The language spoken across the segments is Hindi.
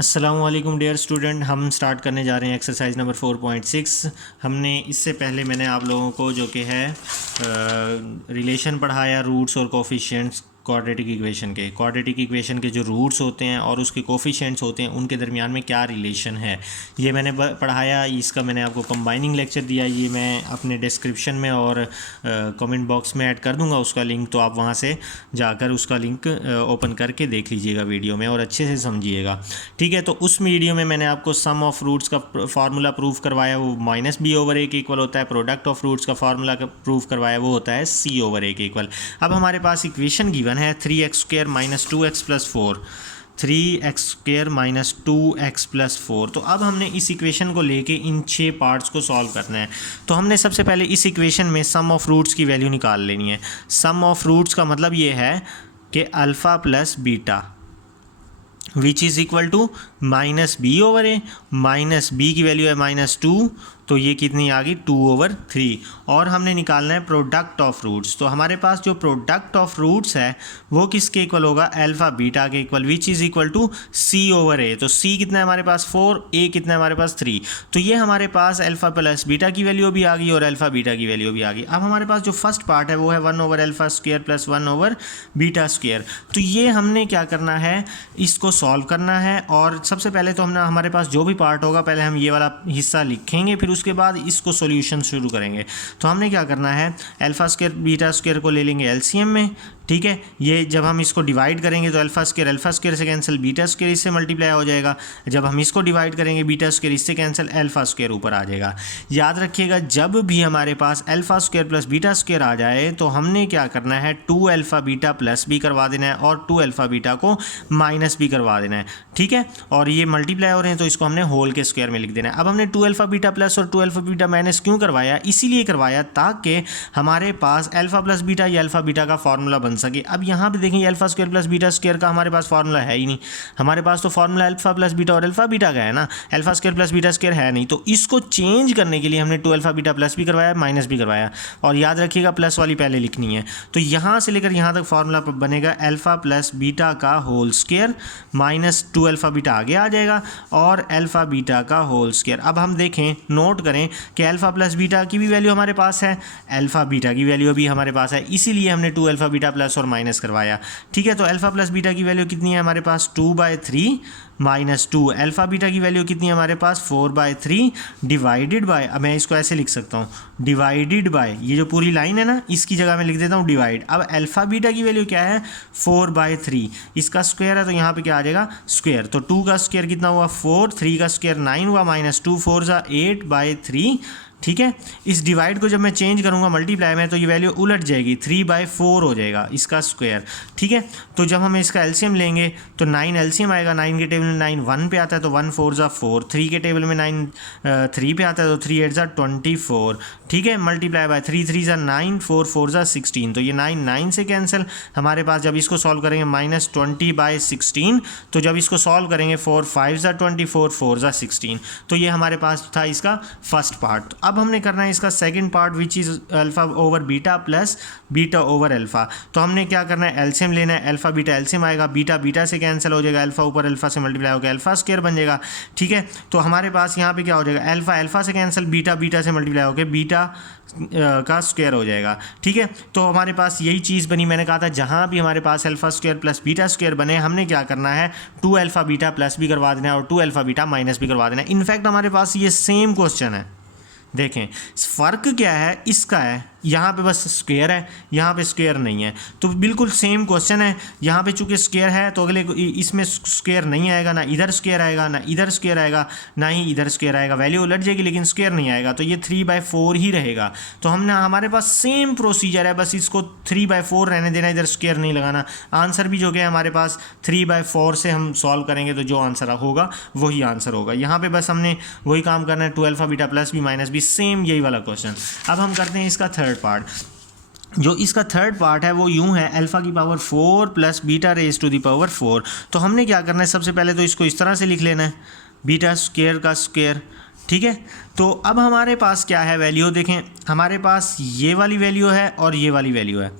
अस्सलामुअलैकुम डियर स्टूडेंट, हम स्टार्ट करने जा रहे हैं एक्सरसाइज नंबर 4.6। हमने इससे पहले मैंने आप लोगों को जो कि है रिलेशन पढ़ाया रूट्स और कोफिशिएंट्स क्वाड्रेटिक इक्वेशन के जो रूट्स होते हैं और उसके कोफिशिएंट्स होते हैं उनके दरमियान में क्या रिलेशन है, ये मैंने पढ़ाया। इसका मैंने आपको कंबाइनिंग लेक्चर दिया, ये मैं अपने डिस्क्रिप्शन में और कमेंट बॉक्स में ऐड कर दूंगा उसका लिंक, तो आप वहाँ से जाकर उसका लिंक ओपन करके देख लीजिएगा वीडियो में और अच्छे से समझिएगा, ठीक है। तो उस वीडियो में मैंने आपको सम ऑफ रूट्स का फार्मूला प्रूफ करवाया, वो -b/a के इक्वल होता है। प्रोडक्ट ऑफ रूट्स का फार्मूला प्रूफ करवाया, वो होता है c/a के इक्वल। अब हमारे पास इक्वेशन गिवन है 3x² - 2x + 4, 3x² - 2x + 4। तो अब हमने इस इक्वेशन को लेके इन 6 पार्ट्स को सॉल्व करना है। तो हमने सबसे पहले इस इक्वेशन में सम ऑफ रूट्स की वैल्यू निकाल लेनी है। सम ऑफ रूट्स का मतलब ये है कि alpha plus beta which is equal to -b/a, -b की वैल्यू है -2, तो ये कितनी आ गई 2/3। और हमने निकालना है प्रोडक्ट ऑफ रूट्स। तो हमारे पास जो प्रोडक्ट ऑफ रूट्स है वो किसके इक्वल होगा, अल्फ़ा बीटा के equal, which is equal to c/a। तो c कितना है हमारे पास 4, a कितना है हमारे पास 3। तो ये हमारे पास अल्फ़ा प्लस बीटा की वैल्यू भी आ गई और अल्फ़ा बीटा की वैल्यू भी आ गई। अब हमारे पास जो फर्स्ट पार्ट है वो है 1/α² + 1/β²। तो ये हमने क्या करना है, इसको सॉल्व करना है। और सबसे पहले तो हमने हमारे पास जो भी पार्ट होगा पहले हम ये वाला हिस्सा लिखेंगे, फिर उसके बाद इसको सॉल्यूशन शुरू करेंगे। तो हमने क्या करना है, α² β² को ले लेंगे एलसीएम में, ठीक है। ये जब हम इसको डिवाइड करेंगे तो α² से कैंसिल, β² इससे मल्टीप्लाई हो जाएगा। जब हम इसको डिवाइड करेंगे β² इससे कैंसिल, α² ऊपर आ जाएगा। याद रखिएगा जब भी हमारे पास α² + β² आ जाए तो हमने क्या करना है, 2α बीटा प्लस b करवा देना है और 2α बीटा को -b करवा देना है, ठीक है। और ये मल्टीप्लाई हो रहे हैं तो इसको हमने होल के स्क्वायर में लिख देना है। अब हमने 2α बीटा प्लस और 2α बीटा माइनस क्यों करवाया, इसीलिए करवाया ताकि हमारे पास अल्फ़ा प्लस बीटा या अल्फ़ा बीटा का फार्मूला बन सके। अब यहाँ पे देखें α² + β² का हमारे पास फार्मूला है ही नहीं, हमारे पास तो फार्मूला अल्फ़ा प्लस बीटा और अल्फ़ा बीटा का है ना, α² + β² है नहीं। तो इसको चेंज करने के लिए हमने 2α बीटा प्लस भी करवाया, माइनस भी करवाया। और याद रखिएगा प्लस वाली पहले लिखनी है। तो यहाँ से लेकर यहाँ तक फार्मूला बनेगा अल्फ़ा प्लस बीटा का होल स्क्वायर माइनस 2α बीटा आगे आ जाएगा और अल्फ़ा बीटा का होल स्क्वायर। अब हम देखें, नोट करें कि अल्फ़ा प्लस बीटा की भी वैल्यू हमारे पास है, अल्फ़ा बीटा की वैल्यू भी हमारे पास है, इसीलिए हमने 2α बीटा प्लस और माइनस करवाया, ठीक है। तो अल्फ़ा प्लस बीटा की वैल्यू कितनी है हमारे पास 2/3 -2, अल्फ़ा बीटा की वैल्यू कितनी है हमारे पास 4/3 डिवाइडेड बाय, अब मैं इसको ऐसे लिख सकता हूँ, डिवाइडेड बाय, ये जो पूरी लाइन है ना इसकी जगह मैं लिख देता हूँ डिवाइड। अब अल्फ़ा बीटा की वैल्यू क्या है 4/3, इसका स्क्वायर है तो यहाँ पे क्या आ जाएगा स्क्वायर। तो 2 का स्क्वायर कितना हुआ 4, 3 का स्क्वायर 9 हुआ, -2 4 = 8/3, ठीक है। इस डिवाइड को जब मैं चेंज करूंगा मल्टीप्लाई में तो ये वैल्यू उलट जाएगी, 3/4 हो जाएगा इसका स्क्वायर, ठीक है। तो जब हम इसका एलसीएम लेंगे तो 9 एलसीएम आएगा, 9 के टेबल में 9 1 पे आता है तो 1 4 = 4, 3 के टेबल में 9 3 पे आता है तो 3 8 = 24, ठीक है। मल्टीप्लाई बाय 3 3 = 9, 4 4 = 16, तो ये 9 9 से कैंसिल। हमारे पास जब इसको सॉल्व करेंगे -20/16, तो जब इसको सॉल्व करेंगे 4 5 = 24, 4 = 16, तो ये हमारे पास था इसका फर्स्ट पार्ट। अब हमने करना है इसका second part which is alpha over beta plus beta over alpha. तो हमने क्या करना है, एलसीएम लेना है, अल्फ़ा बीटा एलसीएम आएगा, बीटा बीटा से कैंसिल हो जाएगा, अल्फ़ा ऊपर अल्फ़ा से मल्टीप्लाई होकर अल्फ़ा² बन जाएगा, ठीक है। तो हमारे पास यहाँ पे क्या हो जाएगा, अल्फ़ा अल्फ़ा से कैंसिल, बीटा बीटा से मल्टीप्लाई होकर बीटा का स्क्वायर हो जाएगा, ठीक है। तो हमारे पास यही चीज़ बनी, मैंने कहा था जहाँ भी हमारे पास α² + β² बने हमने क्या करना है 2α बीटा प्लस भी करवा देना है और 2α बीटा माइनस भी करवा देना है। इनफैक्ट हमारे पास ये सेम क्वेश्चन है, देखें फ़र्क क्या है, इसका है यहाँ पे बस स्क्वायर है, यहाँ पे स्क्वायर नहीं है, तो बिल्कुल सेम क्वेश्चन है। यहाँ पे चूँकि स्क्वायर है तो अगले इसमें स्क्वायर नहीं आएगा, ना इधर स्क्वायर आएगा, ना इधर स्क्वायर आएगा, ना ही इधर स्क्वायर आएगा, वैल्यू उलट जाएगी लेकिन स्क्वायर नहीं आएगा, तो ये 3/4 ही रहेगा। तो हमने हमारे पास सेम प्रोसीजर है, बस इसको 3/4 रहने देना, इधर स्क्वायर नहीं लगाना। आंसर भी जो कि हमारे पास 3/4 से हम सॉल्व करेंगे तो जो आंसर होगा वही आंसर होगा। यहाँ पर बस हमने वही काम करना है, 2α बीटा प्लस भी माइनस भी, सेम यही वाला क्वेश्चन। अब हम करते हैं इसका थर्ड पार्ट। जो इसका थर्ड पार्ट है वो यूं है, अल्फ़ा की power 4 plus beta raise to the power 4। तो हमने क्या करना है, सबसे पहले तो इसको इस तरह से लिख लेना है, बीटा स्क्वायर का स्क्वायर, ठीक है। तो अब हमारे पास क्या है वैल्यू, देखें हमारे पास ये वाली वैल्यू है और ये वाली वैल्यू है,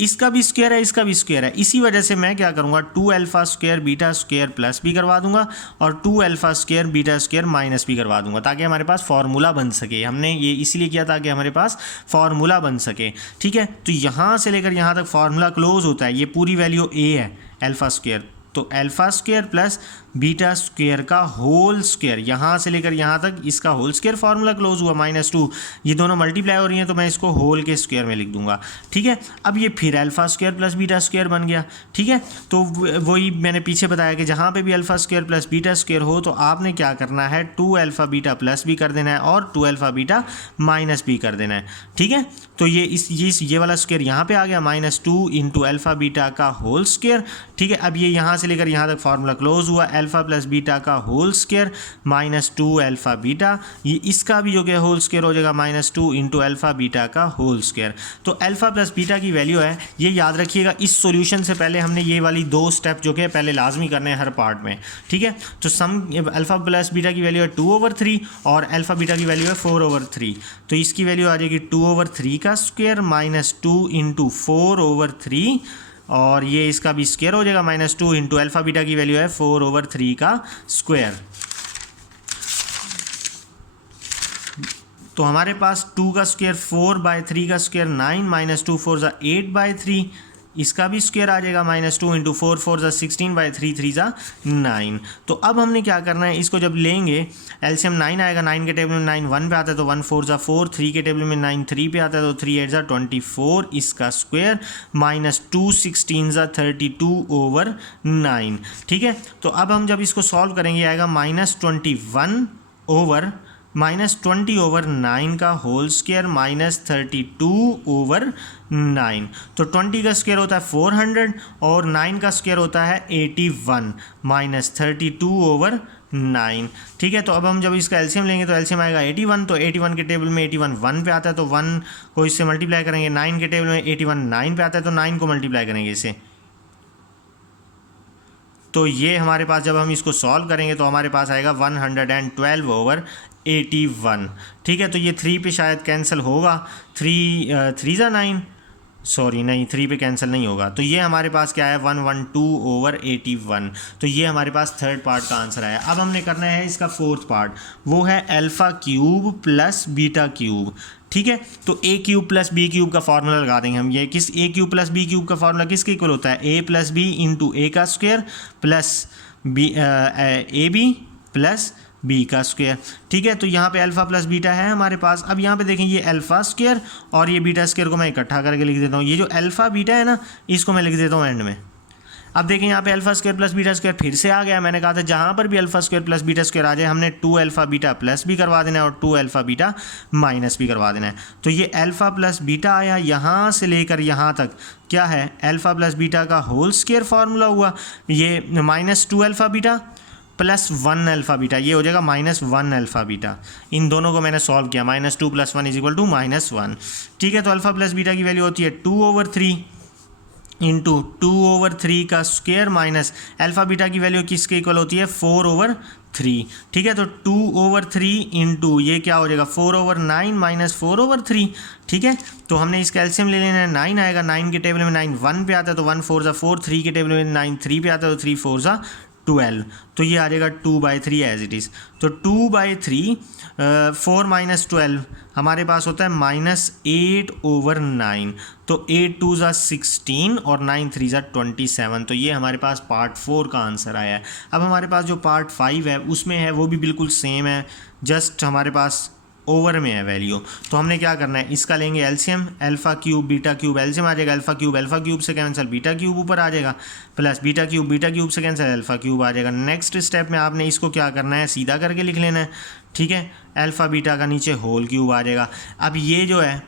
इसका भी स्क्वायर है, इसका भी स्क्वायर है। इसी वजह से मैं क्या करूँगा, 2 alpha square beta square plus भी करवा दूंगा और 2 alpha square beta square minus भी करवा दूंगा, ताकि हमारे पास फार्मूला बन सके। हमने ये इसलिए किया ताकि हमारे पास फार्मूला बन सके। ठीक है, तो यहाँ से लेकर यहाँ तक फार्मूला क्लोज होता है, ये पूरी वैल्यू ए है अल्फा स्क्वायर, तो alpha square plus beta square का होल स्क्वायर, यहाँ से लेकर यहाँ तक इसका होल स्क्वायर फार्मूला क्लोज हुआ, -2, ये दोनों मल्टीप्लाई हो रही हैं तो मैं इसको होल के स्क्वायर में लिख दूंगा। ठीक है, अब ये फिर alpha square plus beta square बन गया। ठीक है, तो वही मैंने पीछे बताया कि जहाँ पे भी alpha square plus beta square हो तो आपने क्या करना है, 2 अल्फा बीटा प्लस भी कर देना है और 2 अल्फा बीटा माइनस भी कर देना है। ठीक है, तो ये वाला स्क्वायर यहाँ पे आ गया, -2 इंटू अल्फा बीटा का होल स्क्वायर। ठीक है, अब ये यहाँ से लेकर यहाँ तक फार्मूला क्लोज हुआ, अल्फा प्लस बीटा का होल स्क्वायर -2 अल्फा बीटा, ये इसका भी जो कि होल स्क्वायर हो जाएगा -2 इंटू अल्फा बीटा का होल स्क्वायर। तो अल्फा प्लस बीटा की वैल्यू है, ये याद रखिएगा। इस सॉल्यूशन से पहले हमने ये वाली 2 स्टेप जो कि पहले लाजमी करने हैं हर पार्ट में। ठीक है, तो सम अल्फा प्लस बीटा की वैल्यू है 2/3 और अल्फा बीटा की वैल्यू है 4/3, तो इसकी वैल्यू आ जाएगी 2/3 का स्क्वायर -2 इंटू 4/3 और ये इसका भी स्क्वायर हो जाएगा, -2 इंटू अल्फा बीटा की वैल्यू है 4/3 का स्क्वायर। तो हमारे पास 2 का स्क्वायर 4/3 का स्क्वायर 9 -2 4 8/3, इसका भी स्क्वायर आ जाएगा, -2 इंटू 4 4 16/3 3 9। तो अब हमने क्या करना है, इसको जब लेंगे एलसीएम 9 आएगा, 9 के टेबल में 9 1 पे आता है तो 1 4 4, 3 के टेबल में 9 3 पे आता है तो 3 8 24, इसका स्क्वायर -2 16 32/9। ठीक है, तो अब हम जब इसको सॉल्व करेंगे आएगा -20/9 का होल स्क्वायर -32/9। तो 20 का स्क्वायर होता है 400 और 9 का स्क्वायर होता है 81 -32/9। ठीक है, तो अब हम जब इसका एलसीएम लेंगे तो एलसीएम आएगा 81, तो 81 के टेबल में 81 1 पे आता है तो 1 को इससे मल्टीप्लाई करेंगे, 9 के टेबल में 81 9 पे आता है तो 9 को मल्टीप्लाई करेंगे इससे। तो ये हमारे पास जब हम इसको सॉल्व करेंगे तो हमारे पास आएगा 112/81। ठीक है, तो ये 3 पे शायद कैंसिल होगा, 3 9, सॉरी नहीं 3 पे कैंसिल नहीं होगा, तो ये हमारे पास क्या है 112/81। तो ये हमारे पास थर्ड पार्ट का आंसर आया। अब हमने करना है इसका फोर्थ पार्ट, वो है alpha cube plus beta cube. ठीक है, तो a cube plus b cube का फार्मूला लगा देंगे हम। ये किस a cube plus b cube का फार्मूला किसके इक्वल होता है, a plus b into a का square plus b a b plus b का स्क्वायर। ठीक है, तो यहाँ पे अल्फ़ा प्लस बीटा है हमारे पास। अब यहाँ पे देखें ये अल्फ़ा स्क्वायर और ये बीटा स्क्वायर को मैं इकट्ठा करके लिख देता हूँ। ये जो अल्फ़ा बीटा है ना, इसको मैं लिख देता हूँ एंड में। अब देखें यहाँ पे alpha square plus beta square फिर से आ गया। मैंने कहा था जहाँ पर भी alpha square plus beta square आ जाए हमने 2 अल्फ़ा बीटा प्लस भी करवा देना है और 2 अल्फ़ा बीटा माइनस भी करवा देना है। तो ये अल्फ़ा प्लस बीटा आया, यहाँ से लेकर यहाँ तक क्या है, अल्फ़ा प्लस बीटा का होल स्क्वायर फार्मूला हुआ, ये -2 alpha beta plus 1 alpha beta, ये हो जाएगा -1 अल्फ़ा बीटा। इन दोनों को मैंने सॉल्व किया, -2 + 1 = -1। ठीक है, तो अल्फ़ा प्लस बीटा की वैल्यू होती है 2/3 इंटू 2/3 का स्क्वायर माइनस अल्फ़ा बीटा की वैल्यू किसके इक्वल होती है 4/3। ठीक है, तो 2/3 इंटू ये क्या हो जाएगा 4/9 माइनस 4/3। ठीक है, तो हमने इसका एलसीएम ले लेना है, 9 आएगा, 9 के टेबल में 9 1 पे आता है तो 1 4 4, 3 के टेबल में 9 3 पे आता है तो 3 4 12, तो ये आ जाएगा 2/3 एज इट इज़। तो 2/3 4 - 12 हमारे पास होता है -8/9, तो 8 2 16 और 9 3 27। तो ये हमारे पास पार्ट 4 का आंसर आया है। अब हमारे पास जो पार्ट 5 है उसमें है वो भी बिल्कुल सेम है, जस्ट हमारे पास ओवर में है वैल्यू। तो हमने क्या करना है, इसका लेंगे LCM, alpha cube beta cube LCM आ जाएगा, अल्फ़ा क्यूब से कैंसिल बीटा क्यूब ऊपर आ जाएगा, प्लस बीटा क्यूब से कैंसिल अल्फ़ा क्यूब आ जाएगा। नेक्स्ट स्टेप में आपने इसको क्या करना है, सीधा करके लिख लेना है। ठीक है, अल्फ़ा बीटा का नीचे होल क्यूब आ जाएगा। अब ये जो है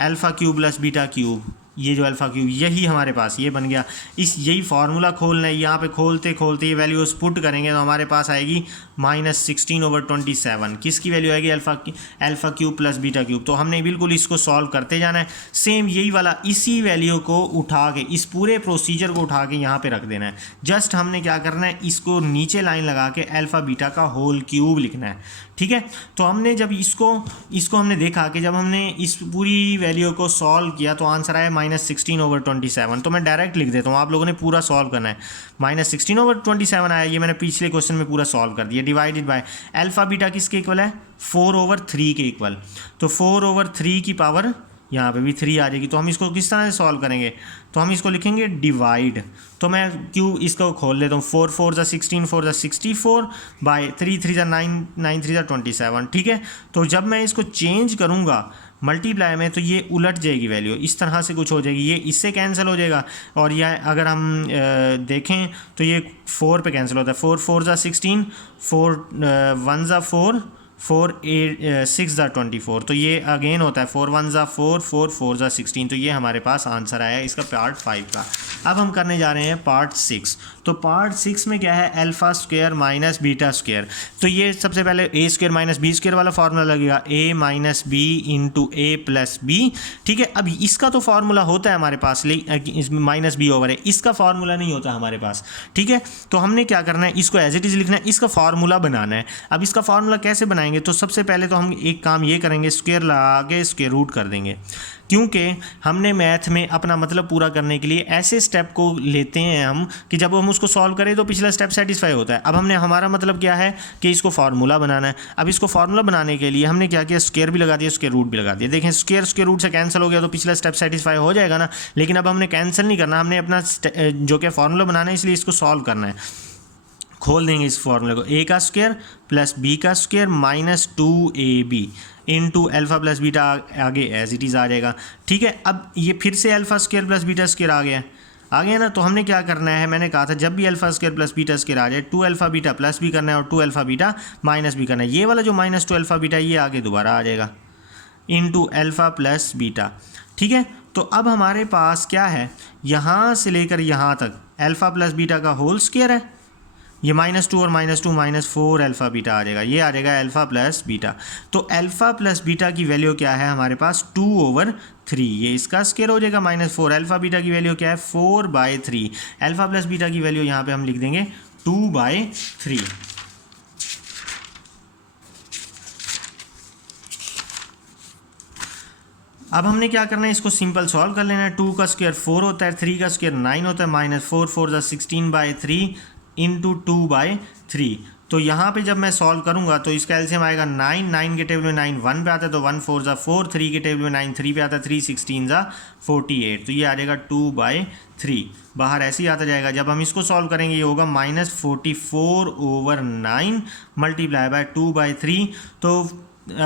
alpha cube plus beta cube ये जो अल्फ़ा क्यूब यही हमारे पास ये बन गया। यही फार्मूला खोलना है, यहाँ पे खोलते खोलते ये वैल्यूज पुट करेंगे तो हमारे पास आएगी -16/27। किसकी वैल्यू आएगी? Alpha cube plus beta cube. तो हमने बिल्कुल इसको सॉल्व करते जाना है। सेम यही वाला इसी वैल्यू को उठा के, इस पूरे प्रोसीजर को उठा के यहाँ पे रख देना है। जस्ट हमने क्या करना है, इसको नीचे लाइन लगा के अल्फ़ा बीटा का होल क्यूब लिखना है। ठीक है, तो हमने जब इसको हमने देखा कि जब हमने इस पूरी वैल्यू को सॉल्व किया तो आंसर आया -16/27। तो मैं डायरेक्ट लिख देता हूँ, आप लोगों ने पूरा सॉल्व करना है। -16/27 आया, ये मैंने पिछले क्वेश्चन में पूरा सॉल्व कर दिया। डिवाइडेड बाय अल्फ़ा बीटा किसके इक्वल है? 4/3 के इक्वल। तो 4/3 की पावर यहाँ पे भी 3 आ जाएगी। तो हम इसको किस तरह से सॉल्व करेंगे? तो हम इसको लिखेंगे डिवाइड। तो मैं क्यों इसको खोल लेता हूँ, 4 4 ज़ा 16, 4 ज़ा 64 बाय 3 3 ज़ा 9, 9 3 ज़ा 27। ठीक है, तो जब मैं इसको चेंज करूँगा मल्टीप्लाई में तो ये उलट जाएगी वैल्यू, इस तरह से कुछ हो जाएगी, ये इससे कैंसिल हो जाएगा। और यह अगर हम देखें तो ये 4 पे कैंसिल होता है। 4 4 ज़ा 16, 4 1 ज़ा 4, 4 8 6 ज़ा 24। तो ये अगेन होता है 4 1 ज़ा 4, 4 4 ज़ा 16। तो ये हमारे पास आंसर आया इसका पार्ट 5 का। अब हम करने जा रहे हैं पार्ट 6। तो पार्ट 6 में क्या है? Alpha square minus beta square. तो ये सबसे पहले a square minus b square वाला फार्मूला लगेगा, a minus b into a plus b. ठीक है, अब इसका तो फार्मूला होता है हमारे पास, लेकिन माइनस बी ओवर है, इसका फार्मूला नहीं होता हमारे पास। ठीक है, तो हमने क्या करना है, इसको एज इट इज़ लिखना है, इसका फार्मूला बनाना है। अब इसका फार्मूला कैसे बनाएंगे? तो सबसे पहले तो हम एक काम ये करेंगे, स्क्वायर लगा के स्क्वायर रूट कर देंगे, क्योंकि हमने मैथ में अपना मतलब पूरा करने के लिए ऐसे स्टेप को लेते हैं हम कि जब हम उसको सॉल्व करें तो पिछला स्टेप सेटिस्फाई होता है। अब हमने हमारा मतलब क्या है कि इसको फार्मूला बनाना है। अब इसको फार्मूला बनाने के लिए हमने क्या किया, स्क्वायर भी लगा दिया, स्क्वायर रूट भी लगा दिया। देखें स्क्वायर रूट से कैंसिल हो गया तो पिछला स्टेप सेटिस्फाई हो जाएगा ना। लेकिन अब हमने कैंसिल नहीं करना, हमने अपना जो कि फार्मूला बनाना है, इसलिए इसको सॉल्व करना है। खोल देंगे इस फार्मूले को, a का स्क्वायर प्लस b का square minus 2ab into alpha plus beta आगे एज इट इज़ आ जाएगा। ठीक है, अब ये फिर से alpha square plus beta square आ गया ना। तो हमने क्या करना है, मैंने कहा था जब भी alpha square plus beta square आ जाए 2 अल्फ़ा बीटा प्लस भी करना है और 2 अल्फ़ा बीटा माइनस भी करना है। ये वाला जो -2 अल्फ़ा बीटा ये आगे दोबारा आ जाएगा इंटू अल्फ़ा प्लस बीटा। ठीक है, तो अब हमारे पास क्या है, यहाँ से लेकर यहाँ तक अल्फ़ा प्लस बीटा का होल स्क्वायर है। ये -2 और -2 -4 अल्फ़ा बीटा आ जाएगा, ये आ जाएगा अल्फ़ा प्लस बीटा। तो अल्फ़ा प्लस बीटा की वैल्यू क्या है हमारे पास? 2/3। ये इसका स्क्वायर हो जाएगा -4। अल्फ़ा बीटा की वैल्यू क्या है? 4/3। अल्फ़ा प्लस बीटा की वैल्यू यहाँ पे हम लिख देंगे 2/3। अब हमने क्या करना है, इसको सिंपल सॉल्व कर लेना है। 2 का स्क्वायर 4 होता है, 3 का स्क्वायर 9 होता है, -4 4 ज़ा 16/3 इंटू 2/3। तो यहाँ पे जब मैं सॉल्व करूँगा तो इसका एलसीएम आएगा 9, 9 के टेबल में 9 1 पे आता है तो 1 4 ज़ा 4, 3 के टेबल में 9 3 पे आता है, 3 16 ज़ा 48। तो ये आ जाएगा 2/3, बाहर ऐसे ही आता जाएगा। जब हम इसको सॉल्व करेंगे ये होगा -44/9 मल्टीप्लाई बाय 2/3। तो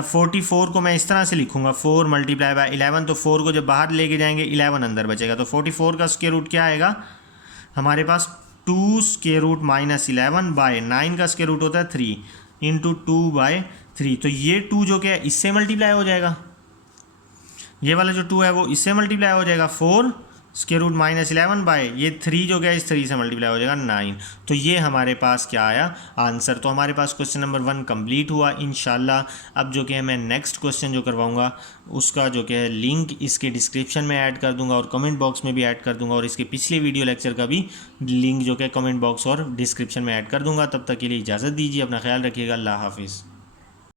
44 को मैं इस तरह से लिखूंगा, 4 मल्टीप्लाई बाय 11। तो 4 को जब बाहर लेके जाएंगे 11 अंदर बचेगा। तो 44 का स्क्वायर रूट क्या आएगा हमारे पास? 2 स्क्वायर रूट -11 बाय 9 का स्क्वायर रूट होता है 3 इंटू 2/3। तो ये 2 जो क्या है इससे मल्टीप्लाई हो जाएगा, ये वाला जो 2 है वो इससे मल्टीप्लाई हो जाएगा 4 स्क्वायर रूट -11 बाय ये 3 जो क्या है इस 3 से मल्टीप्लाई हो जाएगा 9। तो ये हमारे पास क्या आया आंसर। तो हमारे पास क्वेश्चन नंबर 1 कंप्लीट हुआ इंशाल्लाह। अब जो कि है मैं नेक्स्ट क्वेश्चन जो करवाऊंगा उसका जो कि है लिंक इसके डिस्क्रिप्शन में ऐड कर दूंगा और कमेंट बॉक्स में भी ऐड कर दूंगा, और इसके पिछले वीडियो लेक्चर का भी लिंक जो कि कमेंट बॉक्स और डिस्क्रिप्शन में ऐड कर दूंगा। तब तक के लिए इजाज़त दीजिए, अपना ख्याल रखिएगा, अल्लाह हाफिज़।